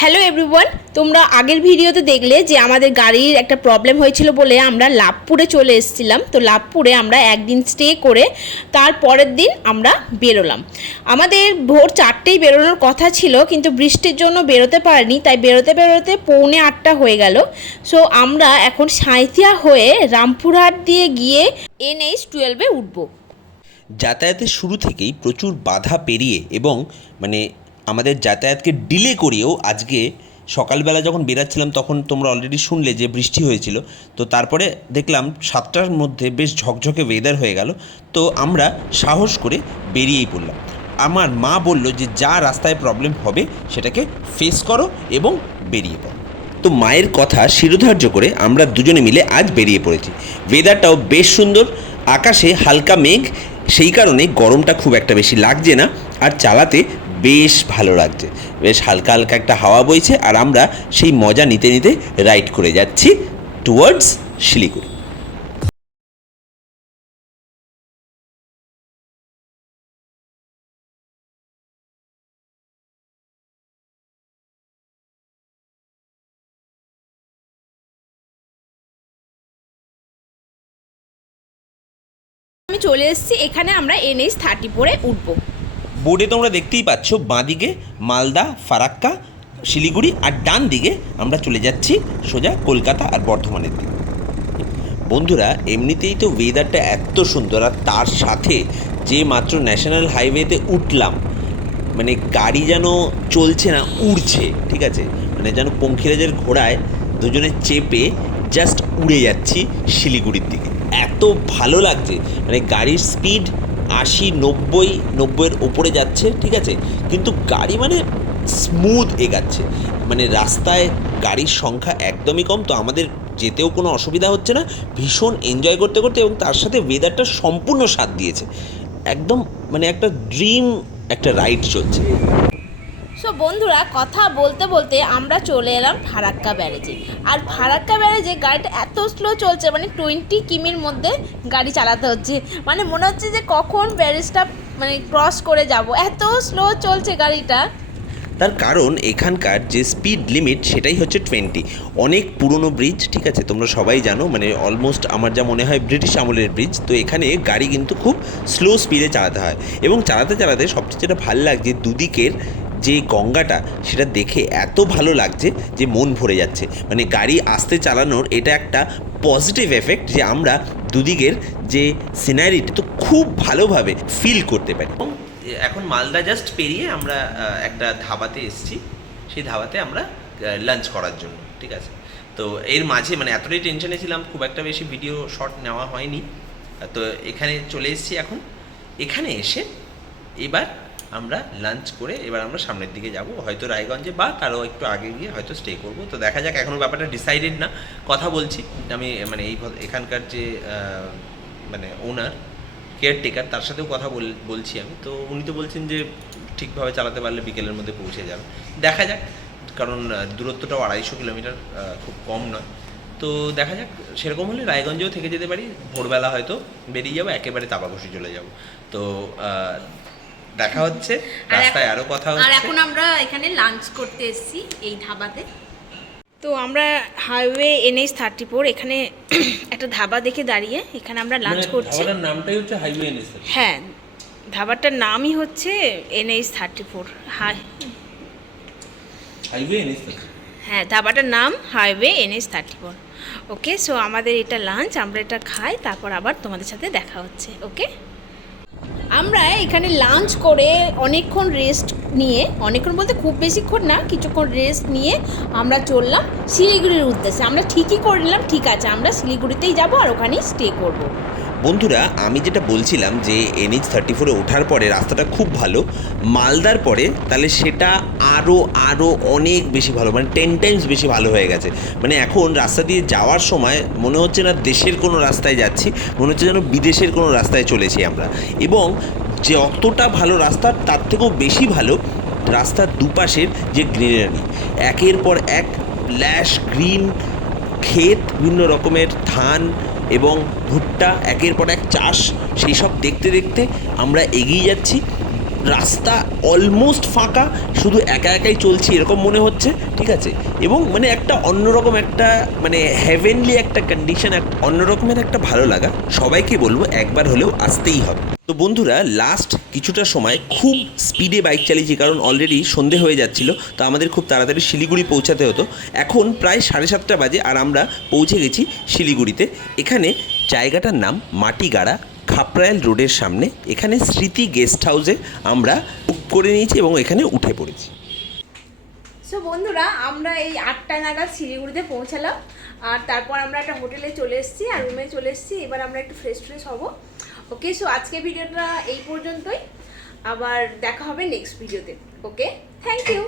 Hello everyone তোমরা আগের ভিডিওতে দেখলে যে আমাদের গাড়ির একটা প্রবলেম হয়েছিল বলে আমরা লাভপুরে চলে এসেছিলাম। তো লাভপুরে আমরা একদিন স্টে করে তার পরের দিন আমরা বেরোলাম। আমাদের ভোর চারটেই বেরোনোর কথা ছিল, কিন্তু বৃষ্টির জন্য বেরোতে পারিনি, তাই বেরোতে বেরোতে পৌনে আটটা হয়ে গেল। সো আমরা এখন সাঁইথিয়া হয়ে রামপুরহাট দিয়ে গিয়ে এনএইচ টুয়েলভে উঠব। যাতায়াতের শুরু থেকেই প্রচুর বাধা পেরিয়ে এবং মানে আমাদের যাতায়াতকে ডিলে করিয়েও আজকে সকালবেলা যখন বেরাচ্ছিলাম তখন তোমরা অলরেডি শুনলে যে বৃষ্টি হয়েছিল। তো তারপরে দেখলাম সাতটার মধ্যে বেশ ঝকঝকে ওয়েদার হয়ে গেল। তো আমরা সাহস করে বেরিয়েই পড়লাম। আমার মা বলল যে যা রাস্তায় প্রবলেম হবে সেটাকে ফেস করো এবং বেরিয়ে পড়ো। তো মায়ের কথা শিরোধার্য করে আমরা দুজনে মিলে আজ বেরিয়ে পড়েছি। ওয়েদারটাও বেশ সুন্দর, আকাশে হালকা মেঘ, সেই কারণে গরমটা খুব একটা বেশি লাগছে না। আর চালাতে বেশ ভালো লাগছে। বেশ হালকা হালকা একটা হাওয়া বইছে আর আমরা সেই মজা নিতে নিতে রাইড করে যাচ্ছি টুয়ার্ডস শিলিগুড়ি। আমি চলে এসেছি, এখানে আমরা এনএইচ থার্টি ফোরে উঠবো। বোর্ডে তোমরা দেখতেই পাচ্ছ, বাঁদিকে মালদা, ফারাক্কা, শিলিগুড়ি আর ডান দিকে আমরা চলে যাচ্ছি সোজা কলকাতা আর বর্ধমানের দিকে। বন্ধুরা, এমনিতেই তো ওয়েদারটা এত সুন্দর আর তার সাথে যে মাত্র ন্যাশনাল হাইওয়েতে উঠলাম মানে গাড়ি যেন চলছে না, উড়ছে, ঠিক আছে? মানে যেন পঙ্খিরাজের ঘোড়ায় দুজনে চেপে জাস্ট উড়ে যাচ্ছি শিলিগুড়ির দিকে। এত ভালো লাগছে মানে গাড়ির স্পিড আশি, নব্বই, নব্বইয়ের ওপরে যাচ্ছে, ঠিক আছে? কিন্তু গাড়ি মানে স্মুথ এগাচ্ছে। মানে রাস্তায় গাড়ির সংখ্যা একদমই কম, তো আমাদের যেতেও কোনো অসুবিধা হচ্ছে না। ভীষণ এনজয় করতে করতে এবং তার সাথে ওয়েদারটা সম্পূর্ণ সাথ দিয়েছে। একদম মানে একটা ড্রিম একটা রাইড চলছে। সো বন্ধুরা, কথা বলতে বলতে আমরা চলে এলাম ফারাক্কা ব্যারেজে। আর ফারাক্কা ব্যারেজে গাড়িটা এত স্লো চলছে মানে টোয়েন্টি কিমির মধ্যে গাড়ি চালাতে হচ্ছে। মানে মনে হচ্ছে যে কখন ব্যারেজটা মানে ক্রস করে যাব। এত স্লো চলছে গাড়িটা। তার কারণ এখানকার যে স্পিড লিমিট সেটাই হচ্ছে টোয়েন্টি অনেক পুরনো ব্রিজ ঠিক আছে? তোমরা সবাই জানো মানে অলমোস্ট আমার যা মনে হয় ব্রিটিশ আমলের ব্রিজ তো এখানে গাড়ি কিন্তু খুব স্লো স্পিডে চালাতে হয়। এবং চালাতে চালাতে সবচেয়ে যেটা ভালো লাগছে, দুদিকের যে গঙ্গাটা সেটা দেখে এত ভালো লাগছে যে মন ভরে যাচ্ছে। মানে গাড়ি আস্তে চালানোর এটা একটা পজিটিভ এফেক্ট যে আমরা দুদিকের যে সিনারিটি তো খুব ভালোভাবে ফিল করতে পারি। এখন মালদা জাস্ট পেরিয়ে আমরা একটা ধাবাতে এসেছি। সেই ধাবাতে আমরা লাঞ্চ করার জন্য, ঠিক আছে? তো এর মাঝে মানে এতটাই টেনশনে ছিলাম, খুব একটা বেশি ভিডিও শট নেওয়া হয়নি। তো এখানে চলে এসেছি এখন। এখানে এসে এবার আমরা লাঞ্চ করে এবার আমরা সামনের দিকে যাব। হয়তো রায়গঞ্জে বা তারও একটু আগে গিয়ে হয়তো স্টে করব। তো দেখা যাক এখনও ব্যাপারটা ডিসাইডেড না। কথা বলছি, আমি মানে এই এখানকার যে মানে ওনার কেয়ারটেকার তার সাথেও কথা বল- বলছি আমি। তো উনি তো বলছেন যে, ঠিকভাবে চালাতে পারলে বিকেলের মধ্যে পৌঁছে যাবে। দেখা যাক, কারণ দূরত্বটাও আড়াইশো কিলোমিটার খুব কম নয়। তো দেখা যাক, সেরকম হলে রায়গঞ্জেও থেকে যেতে পারি। ভোরবেলা হয়তো বেরিয়ে যাব, একেবারে তাবাঘুষি চলে যাব। তো দেখা হচ্ছে আর রাস্তায় এখন- আরও কথা আর এখন আমরা এখানে লাঞ্চ করতে এসেছি এই ধাবাতে। তো আমরা হাইওয়ে এনএইচ থার্টি ফোর এখানে একটা ধাবা দেখে দাঁড়িয়ে এখানে আমরা লাঞ্চ মানে করছি। নামটাই হচ্ছে হাইওয়ে এনএস হ্যাঁ ধাবাটার নামই হচ্ছে NH thirty four high highway NS হ্যাঁ ধাবাটার নাম highway NH thirty four okay so আমাদের এটা লাঞ্চ আমরা এটা খাই তারপর আবার তোমাদের সাথে দেখা হচ্ছে ওকে আমরা এখানে লাঞ্চ করে অনেকক্ষণ রেস্ট নিয়ে, অনেকক্ষণ বলতে খুব বেশিক্ষণ না, কিছুক্ষণ রেস্ট নিয়ে আমরা চললাম শিলিগুড়ির উদ্দেশ্যে আমরা ঠিকই করে নিলাম ঠিক আছে, আমরা শিলিগুড়িতেই যাব আর ওখানেই স্টে করব। বন্ধুরা, আমি যেটা বলছিলাম যে এনএইচ থার্টি ফোরে ওঠার পরে রাস্তাটা খুব ভালো, মালদার পরে তাহলে সেটা আরও আরও অনেক বেশি ভালো মানে টেন টাইমস বেশি ভালো হয়ে গেছে। মানে এখন রাস্তা দিয়ে যাওয়ার সময় মনে হচ্ছে না দেশের কোনো রাস্তায় যাচ্ছি, মনে হচ্ছে যেন বিদেশের কোনো রাস্তায় চলেছি আমরা। এবং যে অতটা ভালো রাস্তা, তার থেকেও বেশি ভালো রাস্তার দুপাশের যে গ্রিনারি। একের পর এক ল্যাশ, গ্রিন, ক্ষেত, বিভিন্ন রকমের ধান এবং ভুট্টা, একের পর এক চাষ, সেই সব দেখতে দেখতে আমরা এগিয়ে যাচ্ছি। রাস্তা অলমোস্ট ফাঁকা, শুধু একা একাই চলছি, এরকম মনে হচ্ছে, ঠিক আছে? এবং মানে একটা অন্যরকম একটা মানে হেভেনলি একটা কন্ডিশন অন্যরকমের একটা ভালো লাগা, সবাইকে বলব একবার হলেও আসতেই হবে। তো বন্ধুরা লাস্ট কিছুটা সময় খুব স্পিডে বাইক চালিয়েছি, কারণ অলরেডি সন্ধে হয়ে যাচ্ছিল, তো আমাদের খুব তাড়াতাড়ি শিলিগুড়ি পৌঁছাতে হতো। এখন প্রায় সাড়ে সাতটা বাজে, আর আমরা পৌঁছে গেছি শিলিগুড়িতে। এখানে জায়গাটার নাম মাটিগাড়া খাপরায়াল রোডের সামনে এখানে স্মৃতি গেস্ট হাউসে আমরা বুক করে নিয়েছি এবং এখানে উঠে পড়েছি। সো বন্ধুরা, আমরা এই আটটা নাগাদ শিলিগুড়িতে পৌঁছালাম। আর তারপর আমরা একটা হোটেলে চলে এসেছি আর রুমে চলে এসেছি। এবার আমরা একটু ফ্রেশ ফ্রেশ হব। ওকে সো আজকে ভিডিওটা এই পর্যন্তই। আবার দেখা হবে নেক্সট ভিডিওতে ওকে থ্যাংক ইউ